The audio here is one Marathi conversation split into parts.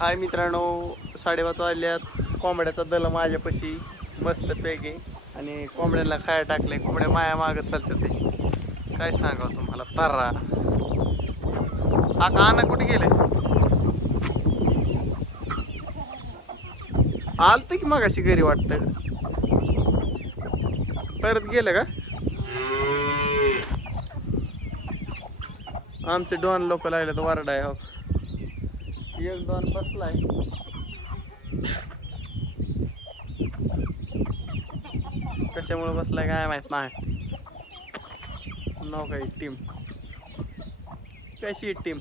हाय मित्रांनो साडेपाच वाजल्यात. कोंबड्याचा दल माझ्यापाशी मस्त पैकी. आणि कोंबड्याला खाया टाकले कोंबड्या माया मागत चालतात ते. काय सांगावं तुम्हाला? तर्रा हा काना कुठे गेले? आलत की मागाशी घरी वाटतं? परत गेलं का? आमचे डोन लोक लागले तर वारडा आहे हो. एक दोन बसलाय. कशामुळे बसलाय काय माहीत नाही नो काही टीम कशी टीम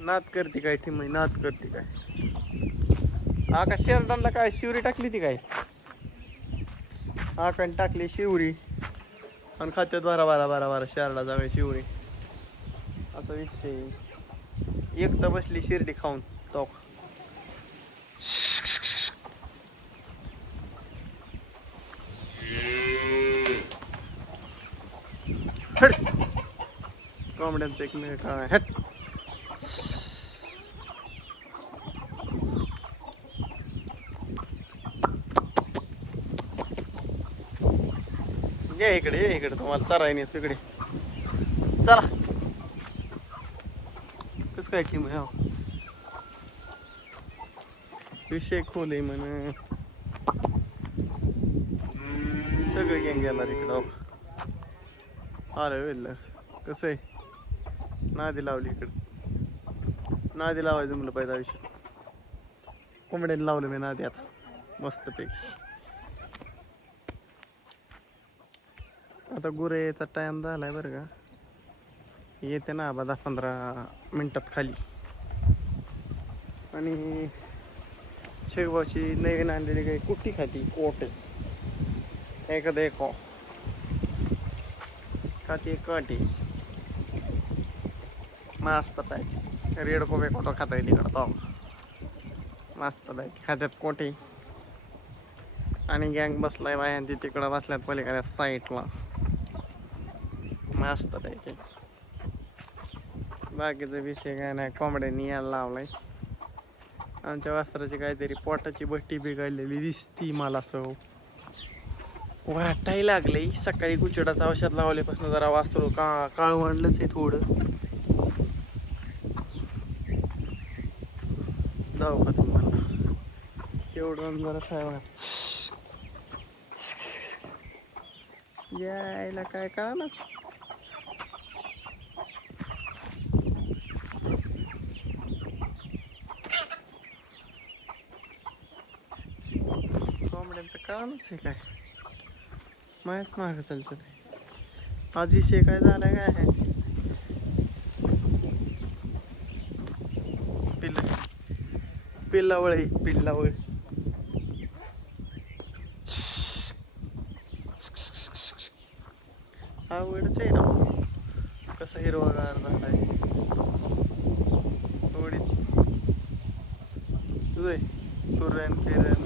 नाद करते काय टीम नाद करते काय? आका शेरडानला काय शिवरी टाकली ती काय? हा आकाने टाकली शिवरी. आणि खात्यात बारा बारा बारा बारा शेरडा जावे शिवरी. असा विषय. एक तर बसली शिर्डी खाऊन टोक. कॉमड्यांचं एक मिनिट आहे ये इकडे ये इकडे तुम्हाला चराय नाही तिकडे चला. कसं काय की आहे हो? विषय खोल आहे म्हण. सगळे गँग येणार इकडं हो. अरे वेल कसं आहे? नादी लावली इकडं. नादी लावायचं म्हणलं पाहिजे आयुष्यात कोंबड्याने लावलं मी नादी आता मस्तपैकी. आता गुरेचा टाइम झालाय बरं का. येते ना आबा दहा पंधरा मिनटात खाली. आणि शेगवाची नवीन आणलेली काही कुट्टी खाती कोट एखादं एक हो. खाती एक काठी. मस्त पाय रेड कोबे कोटो खाता येईल इकडं तो. मस्त पाय खात्यात कोटी आणि गँग बसलाय बाया तिकडं बसल्यात पलीकडे साईटला मस्त पैकी. बाकीचा विषय काय नाही कोंबड्यांनी यायला लावलाय. आमच्या वस्त्राची काहीतरी पोटाची भट्टी बिघडलेली दिसती मला असं वाटायला लागले सकाळी कुचडाचं औषध लावल्यापासून जरा वासरू का काळवंडलंच आहे थोडं. जाऊ का तुम्हाला तेवढं जरा काय यायला काय कळालंच? कोंबड्यांचं कळालंच आहे काय मायच मागं चालतं ते आज शेकाय काय काय आहे पिल्ला। पिल्लावळ आहे पिल्लावळ आवडच आहे ना कसा हिरवागार आहे थोडी तुझं तुरण फिरण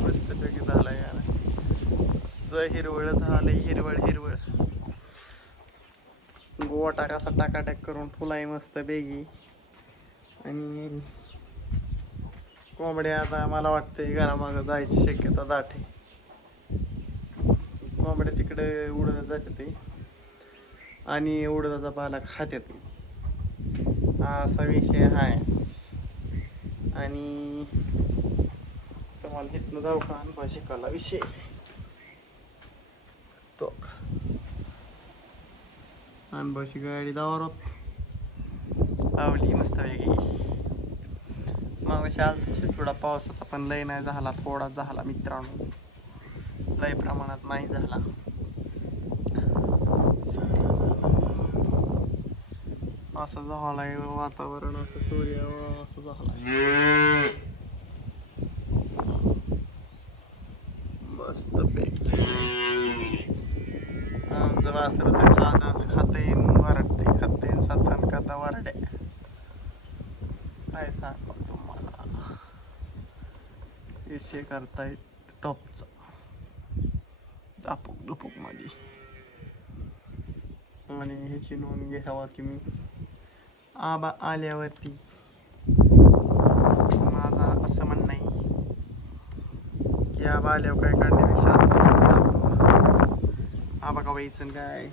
हिरवळ झालंय हिरवळ हिरवळ. गोवा कसा टाकाटाक करून फुलाय मस्त बेगी आणि कोंबड्या आता मला वाटतंय घरामागं जायची शक्यता दाट आहे कोंबड्या तिकडे उडत जाते ते. आणि उडदाचा पाला खात्यात. हा असा विषय आहे आणि तुम्हाला इथनं जाऊ का? अनुभव शिकायला विषय तो आणि अनुभवची गाडी दावरात लावली मस्त वेगळी मग आज थोडा पावसाचा पण लय नाही झाला थोडा झाला मित्रांनो लय प्रमाणात नाही झाला असं झालंय वातावरण असं सूर्य असं झालंय मस्त पैकी वासर वासर तर खाजाचं खात येईन वारडते खात येईन सातान खाता वारड्या. काय सांगा तुम्हाला? विषय करतायत टॉपचा. दापूक दुपूकमध्ये आणि ह्याची नोंद घ्यावा की मी. आबा आल्यावरती. माझा असं म्हणणं आहे की आबा आल्यावर काय काढण्यापेक्षा आबा का व्हायचं काय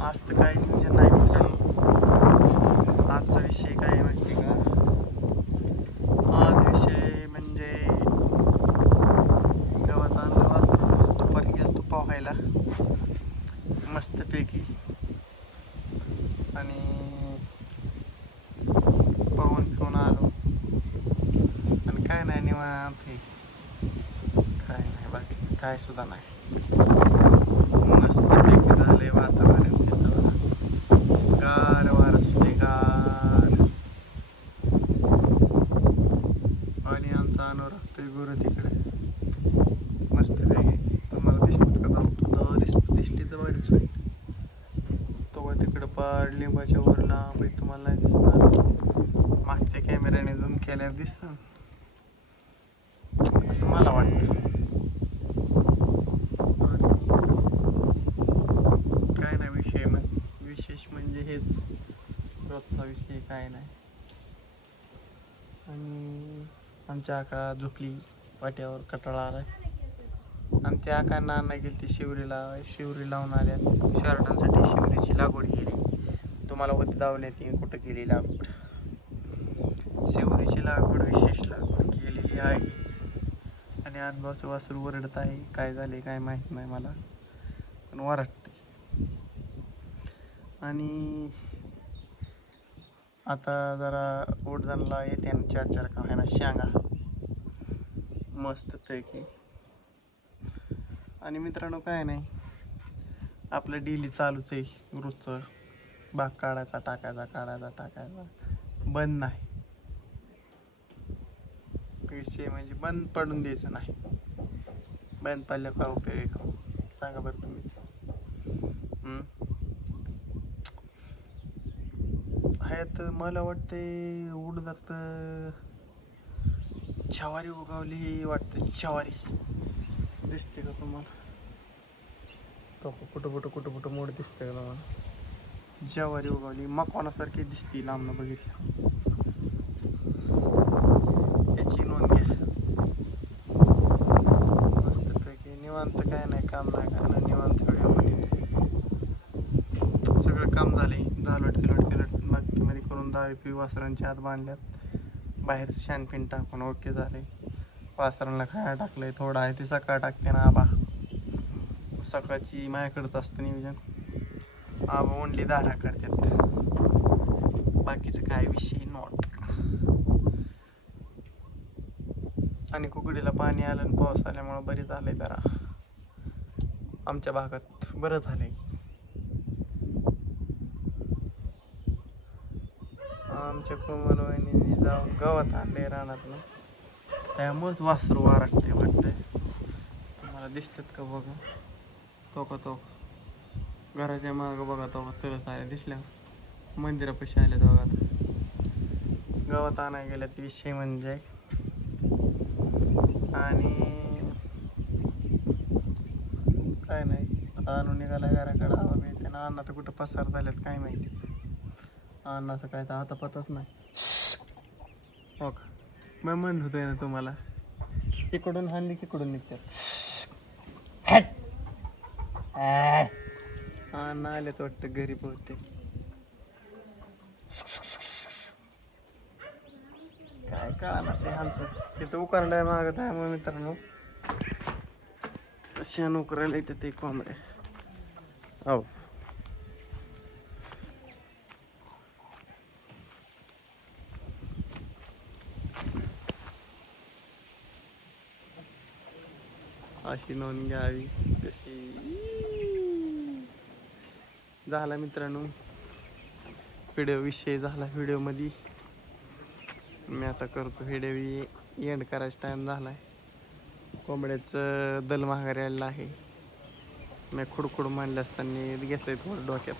आज तर काय नियोजन नाही मित्रांनो. आजचा विषय काय माहिती का? आज विषय म्हणजे गवत आणलं दुपारी गेलो पोहायला. मस्तपैकी. आणि पाहून फिरून आलो. आणि काय नाही निवांत काय नाही बाकीचं काय सुद्धा नाही. मस्तपैकी आहे वातावरण तिथं गार वार सुटले गार आणि आमचा अनुराग ते गुरु तिकडे मस्तपैकी तुम्हाला दिसतात का जाऊ तो दिसतो दिसली तर होईल तो तिकडं पाड लिंबाच्या वर लांब आहे, तुम्हाला दिसणार मागच्या कॅमेऱ्याने झूम केल्यावर दिसतं. असं मला वाटतं आणि काय नाही विषय म्हण विशेष म्हणजे हेच रोजचा विषय काय नाही. आणि आमच्या आका झोपली वाट्यावर कटाळा आला आमच्या आका नाना गेली ती शिवरीला शिवरी लावून आल्या. शर्टांसाठी शिवरीची लागवड केली. तुम्हाला होती लावण्यात ती कुठं केली लागवड? शिवरीची लागवड विशेष लागवड केलेली आहे. आणि अनुभवाचं वासरू ओरडत आहे काय झाले काय माहीत नाही मला. पण वरटते आणि आता जरा उडदानला येते आणि चार चार का ना शेंगा. मस्त पैकी. आणि मित्रांनो काय नाही आपलं डेली चालूच आहे रोजचं. बाग काढायचा टाकायचा काढायचा टाकायचा. बंद नाही. विषय म्हणजे बंद पडून द्यायचं नाही. बंद पडल्या का उपयोग आहे? का सांगा बरं तुम्हीच ह्यात मला वाटते उडदात चवारी उगावली वाटते चवारी दिसते का तुम्हाला? तो कुठं कुठं कुठं कुठं मोड दिसते का तुम्हाला? ज्वारी उगावली. मकवानासारखी दिसते लांबनं बघितलं याची नोंद घ्या. मस्तपैकी निवांत काय नाही काम नाही करणार. निवांत व्हिडिओ सगळं काम झाले. झालट किलट किलट बाकीमध्ये करून दहा पी वासरांच्या हात बांधल्यात. बाहेर शॅनपिन टाकून ओके झाले. वासरांना खायला टाकलंय थोडं आहे ते सकाळ टाकते ना आबा. सकाळची माझ्याकडंच असतं नियोजन. आबा ओनली दारा करतात. बाकीचं काय विषय नॉट आणि कुकडीला पाणी आलं आणि पाऊस आल्यामुळं बरी झाले जरा. आमच्या भागात बरं झालंय. आमच्या कोमल वहिनी जाऊन गवत आणले राहणार ना त्यामुळेच वासरू वारटते वाटतंय. तुम्हाला दिसतात का बघा? तो का तो घराच्या मागं बघा तो चलत आहे दिसल्या मंदिरापाशी आले बघा आता. गवत आणायला गेल्या ते विषय म्हणजे. आणि काय नाही आता आणून निघाला घराकडं. हवा मिळते ना अन्ना तर कुठं पसार झाल्यात काय माहिती. अण्णाचं काय तर आता पताच नाही. हो का मग म्हणत होतोय ना तुम्हाला इकडून हाणली की इकडून निघतात अण्णा आलेत वाटतं घरी बहुतेक काय कळणार ह्यांचं तिथं उकारलंय मागत आहे मग मित्रांनो. शेण उकरायला येते ते कोंबड्या. हो. अशी नोंद घ्यावी. तशी. झाला मित्रांनो. व्हिडिओ विषय झाला व्हिडिओमध्ये. मी आता करतो व्हिडिओ एंड करायचा टाईम झाला आहे कोंबड्याचं दल माघारी आलेलं आहे. मी खुडखुड मांडले असताना घेतलं थोडं डोक्यात.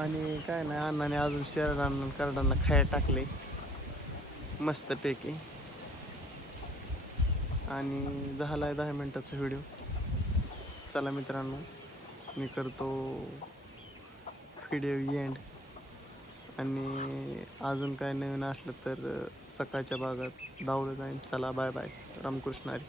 आणि काय नाही अण्णाने अजून शेरडांना करडांना खायला टाकले मस्तपैकी आणि झाला आहे दहा मिनटाचा व्हिडिओ. चला मित्रांनो मी करतो व्हिडिओ एंड आणि अजून काय नवीन असलं तर सकाळच्या भागात धावलं जाईल चला बाय बाय रामकृष्ण हरी.